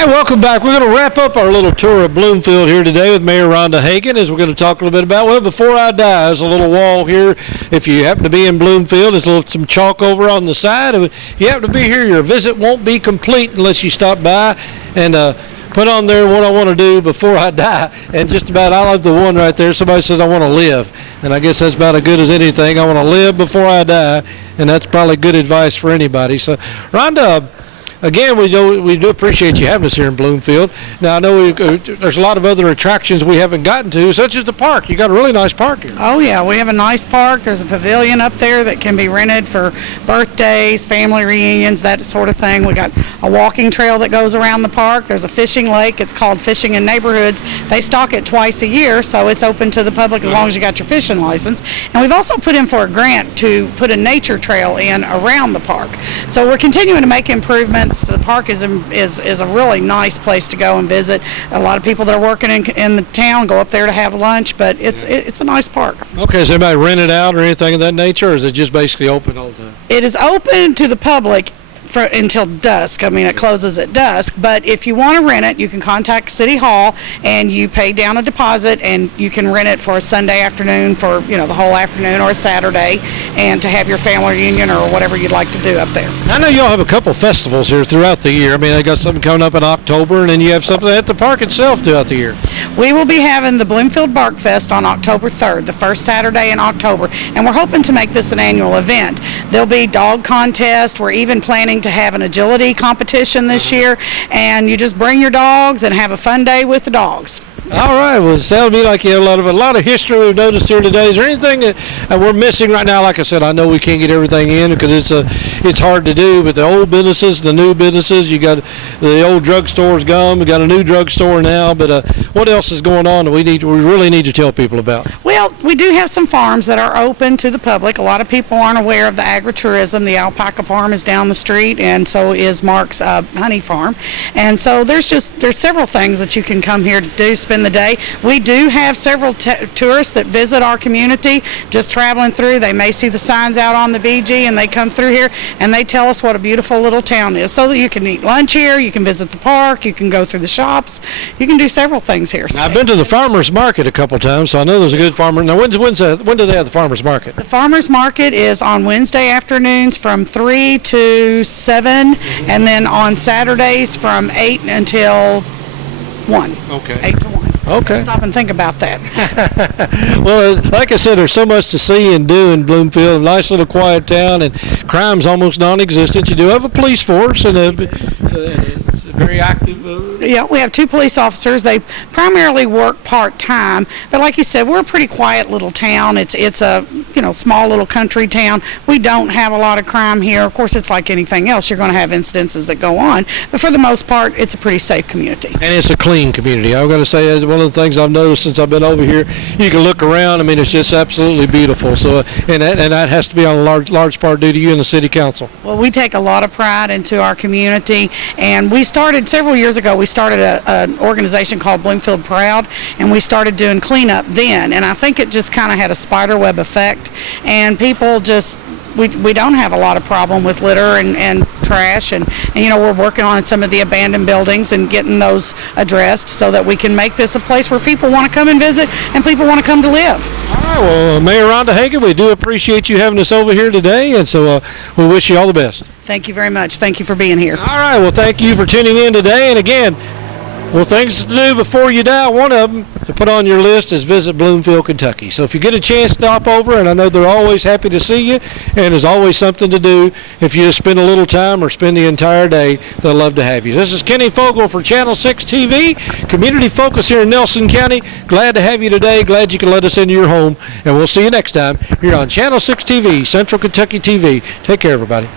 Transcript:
Hey, welcome back. We're going to wrap up our little tour of Bloomfield here today with Mayor Rhonda Hagan, as we're going to talk a little bit about, well, Before I Die. There's a little wall here. If you happen to be in Bloomfield, there's some chalk over on the side. If you happen to be here, your visit won't be complete unless you stop by and put on there what I want to do before I die. And just about, I like the one right there. Somebody says I want to live. And I guess that's about as good as anything. I want to live before I die. And that's probably good advice for anybody. So, Rhonda, again, we do appreciate you having us here in Bloomfield. Now, I know there's a lot of other attractions we haven't gotten to, such as the park. You got a really nice park here. Oh, yeah, we have a nice park. There's a pavilion up there that can be rented for birthdays, family reunions, that sort of thing. We got a walking trail that goes around the park. There's a fishing lake. It's called Fishing in Neighborhoods. They stock it twice a year, so it's open to the public as long as you got your fishing license. And we've also put in for a grant to put a nature trail in around the park. So we're continuing to make improvements. The park is a really nice place to go and visit. A lot of people that are working in the town go up there to have lunch, but it's a nice park. Okay, does anybody rent it out or anything of that nature, or is it just basically open all the time? It is open to the public until dusk. I mean, it closes at dusk, but if you want to rent it, you can contact City Hall and you pay down a deposit and you can rent it for a Sunday afternoon, for the whole afternoon, or a Saturday, and to have your family reunion or whatever you'd like to do up there. I know y'all have a couple festivals here throughout the year. I mean, they got something coming up in October, and then you have something at the park itself throughout the year. We will be having the Bloomfield Park Fest on October 3rd, the first Saturday in October, and we're hoping to make this an annual event. There'll be dog contests. We're even planning to have an agility competition this year, and you just bring your dogs and have a fun day with the dogs. All right. Well, it sounds to me like you have a lot of history we've noticed here today. Is there anything that we're missing right now? Like I said, I know we can't get everything in because it's hard to do. But the old businesses, the new businesses, you got the old drugstore's gone. We got a new drugstore now. But what else is going on that we really need to tell people about? Well, we do have some farms that are open to the public. A lot of people aren't aware of the agritourism. The alpaca farm is down the street, and so is Mark's honey farm. And so there's several things that you can come here to do. Spend the day. We do have several tourists that visit our community, just traveling through. They may see the signs out on the BG, and they come through here and they tell us what a beautiful little town is. So that you can eat lunch here, you can visit the park, you can go through the shops, you can do several things here. Now, I've been to the farmers market a couple times, so I know there's a good farmer. Now, when do they have the farmers market? The farmers market is on Wednesday afternoons from 3 to 7, and then on Saturdays from 8 until 1. Okay. 8 to 1. Okay. Stop and think about that. Well, like I said, there's so much to see and do in Bloomfield. A nice little quiet town, and crime's almost non-existent. You do have a police force, and it's very active. Yeah, we have 2 police officers. They primarily work part-time, but like you said, we're a pretty quiet little town. It's a small little country town. We don't have a lot of crime here. Of course, it's like anything else. You're going to have incidences that go on, but for the most part, it's a pretty safe community. And it's a clean community. I'm going to say that's one of the things I've noticed since I've been over here. You can look around. I mean, it's just absolutely beautiful. So, and that has to be on a large part due to you and the city council. Well, we take a lot of pride into our community, and we started several years ago. We started an organization called Bloomfield Proud, and we started doing cleanup then. And I think it just kind of had a spiderweb effect, and people just. We don't have a lot of problem with litter and trash, and we're working on some of the abandoned buildings and getting those addressed so that we can make this a place where people want to come and visit and people want to come to live. All right, well, Mayor Rhonda Hagan, we do appreciate you having us over here today, and so we wish you all the best. Thank you very much. Thank you for being here. All right, well, thank you for tuning in today, and again, well, things to do before you die. One of them to put on your list is visit Bloomfield, Kentucky. So if you get a chance to stop over, and I know they're always happy to see you, and there's always something to do. If you just spend a little time or spend the entire day, they'll love to have you. This is Kenny Fogle for Channel 6 TV, Community Focus here in Nelson County. Glad to have you today. Glad you can let us into your home, and we'll see you next time here on Channel 6 TV, Central Kentucky TV. Take care, everybody.